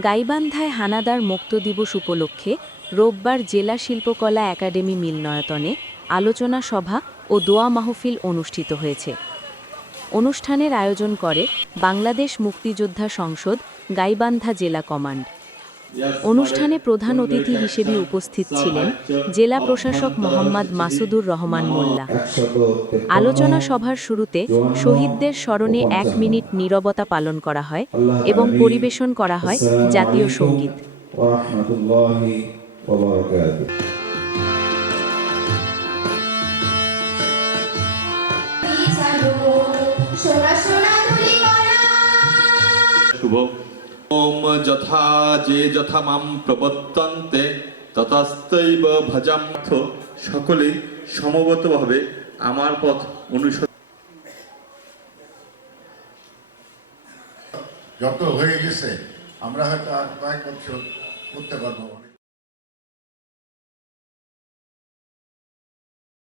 গাইবান্ধায় হানাদার মুক্ত দিবস উপলক্ষে রোববার জেলা শিল্পকলা একাডেমি মিলনয়তনে আলোচনা সভা ও দোয়া মাহফিল অনুষ্ঠিত হয়েছে। অনুষ্ঠানের আয়োজন করে বাংলাদেশ মুক্তিযোদ্ধা সংসদ গাইবান্ধা জেলা কমান্ড। অনুষ্ঠানে প্রধান অতিথি হিসেবে উপস্থিত ছিলেন জেলা প্রশাসক মোহাম্মদ মাসুদুর রহমান মোল্লা। আলোচনা সভার শুরুতে শহীদদের স্মরণে এক মিনিট নীরবতা পালন করা হয় এবং পরিবেশন করা হয় জাতীয় সংগীত। শুভ ওম যথা যে যথা মাম প্রবর্তন্তে তথাস্তৈব ভজামথ সকলেই সমবতভাবে আমার পথ অনুসরণ যত হয়ে গেছে, আমরা হয়তো আর করতে পারব।